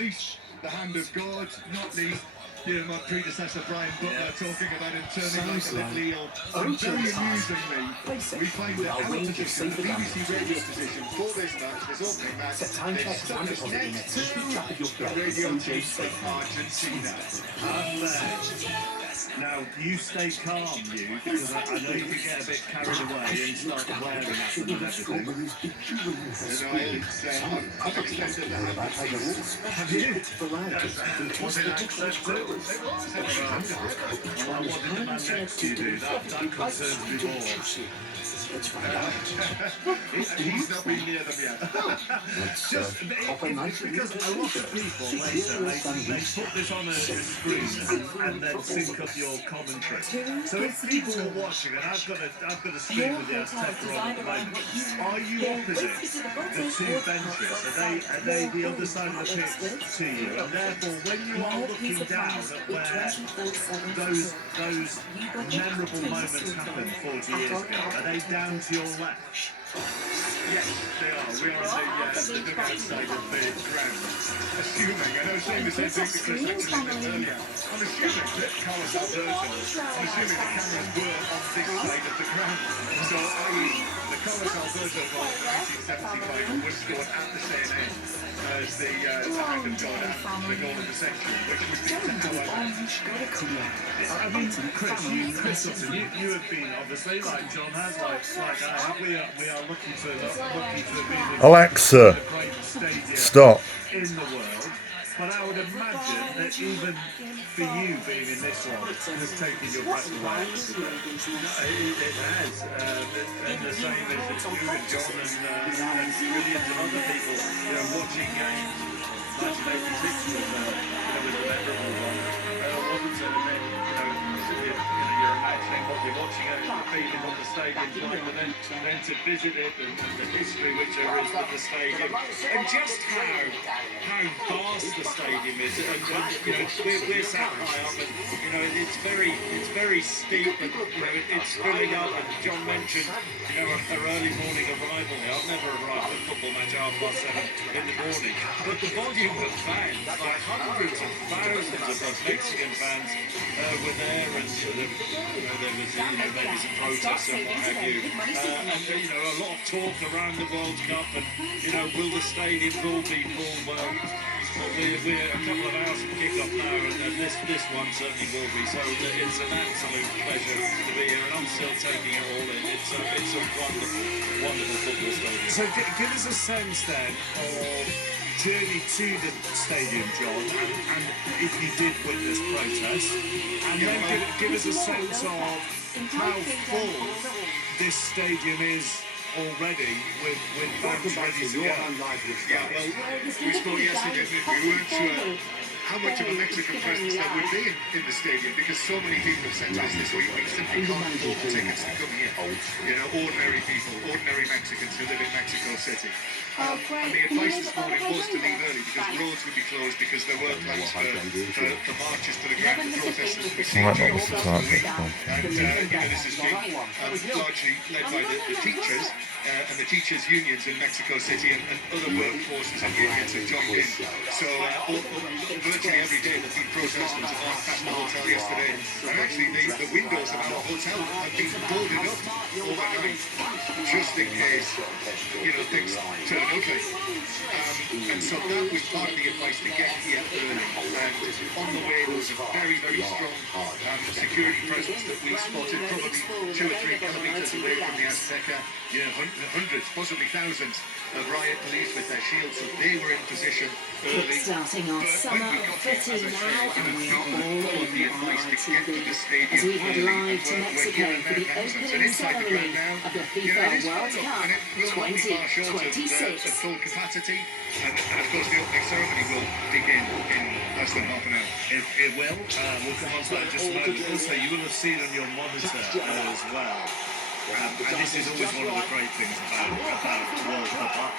least the hand of God, not least my predecessor Brian Butler talking about him turning like a little eel. And very amusingly, we find that our position, the BBC radio position for this match, this opening match, is stuck next to the radio team from Argentina. Now, you stay calm, because I know you can get a bit carried away and start glaring at them and everything. I've extended the hand. Have you? Was it accepted? Well, what did the man next to you do? That concerns me more. He's not been near them yet. Just because a lot of people later they put this on a screen and then sync up your commentary. So if people are watching, and I've got a screen with the Azteca on at the moment, are you opposite the two benches? Are they the other side of the pitch to you? And therefore, when you are looking down at where those memorable moments happened 40 years ago, are they down to your left? Yes, they are. We are on the dugout side of the ground. Assuming, I know saying the same thing to Chris Richardson earlier, I'm assuming that Carlos Alberto, I'm assuming the cameras were on this side of the ground. So, the Carlos Alberto goal in 1975 was scored at the same end as the hand of God and the goal of the century, which was the I mean, Chris, you have been obviously, like John has, like I have, we are lucky to be Alexa, the greatest stadium stop. in the world. But I would imagine that even for you being in this one has taken your breath away. It has. And the same as you and John and millions of other people, watching games. 1986 was a memorable one. Wasn't it? And you're imagining what you're watching and the feeling what the stadium's like, and then to visit it and the history which there is with the stadium, and just how vast the stadium is. And we're sat high up, and it's very steep, and it's filling up. And John mentioned our early morning arrival here. I've never arrived at a football match at 7:30 in the morning, but the volume of fans, like hundreds of thousands of us Mexican fans were there, and there was maybe some protests and what have you, and a lot of talk around the World Cup, and will the stadium all be full? Well, we're a couple of hours from kick-off now, and this one certainly will be. So it's an absolute pleasure to be here, and I'm still taking it all in. It's a wonderful football stadium. So give us a sense then of journey to the stadium, John, and if you did witness protest, and then give us a sense of how full this stadium is already with fans ready to go. Yeah, well, we spoke yesterday, we weren't sure how much of a Mexican presence there would be in the stadium, because so many people have said to us this week, we simply can't afford tickets to come here. Ordinary people, ordinary Mexicans who live in Mexico City. And the advice this morning was to leave early because roads would be closed, because there were plans for marches to the ground, the protesters would be seen during the week. And this has been largely led by the teachers and the teachers' unions in Mexico City, and other workforces and unions have joined in. So virtually every day there's been protesters marched past the hotel yesterday, and actually the windows of our hotel have been boarded up overnight, just in case things turn ugly. And so that was part of the advice, to get here early. And on the way there was a very, very strong security presence that we spotted, probably 2 or 3 kilometres away from the Azteca. Hundreds, possibly thousands of riot police with their shields, so they were in position early. Starting our summer footy now, and we are all in our ITV as we head live to Mexico for the opening ceremony of the FIFA World Cup 2026. At full capacity, and of course the opening ceremony will begin in less than half an hour. It will. We'll come on to that in just a moment. Also, you will have seen on your monitor as well. And this is always one of the great things about World Cup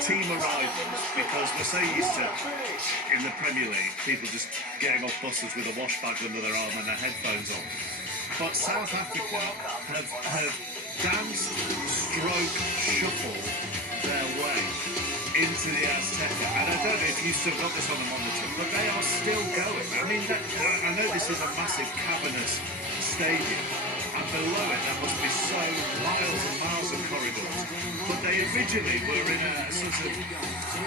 team arrivals, because we're so used to, in the Premier League, people just getting off buses with a wash bag under their arm and their headphones on. But South Africa have danced, stroke, shuffled their way into the Azteca, and I don't know if you still got this on the monitor, but they are still going. I mean, I know this is a massive cavernous stadium, and below it there must be so miles and miles of corridors, but they originally were in a sort of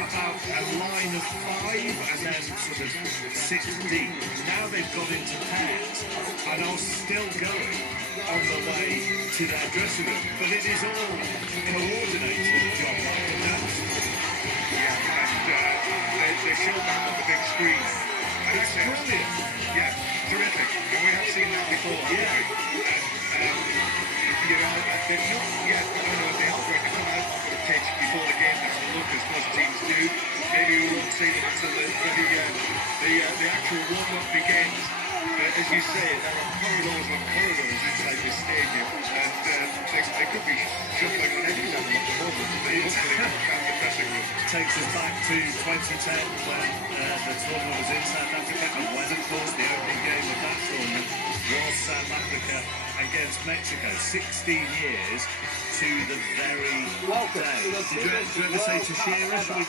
about a line of 5 and then sort of 6 deep. Now they've gone into pairs and are still going on the way to their dressing room, but it is all coordinated, John, like a dance. Yeah, and they showed that on the big screen. And It's brilliant. Yeah, terrific. And we have seen that before. Yeah. And, you know, they've not yet, I don't know if they are going to come out onto the pitch before the game has to look as most teams do. Maybe we won't see them until the actual warm-up begins. But as you say, there are corridors and corridors inside this stadium, and they could be shuffling on edges at the moment. They hopefully have the dressing room. Takes us back to 2010 when the tournament was in South Africa, and when, of course, the opening game of that tournament was South Africa against Mexico. 16 years to the very day. Did you ever say to Shearer, shall we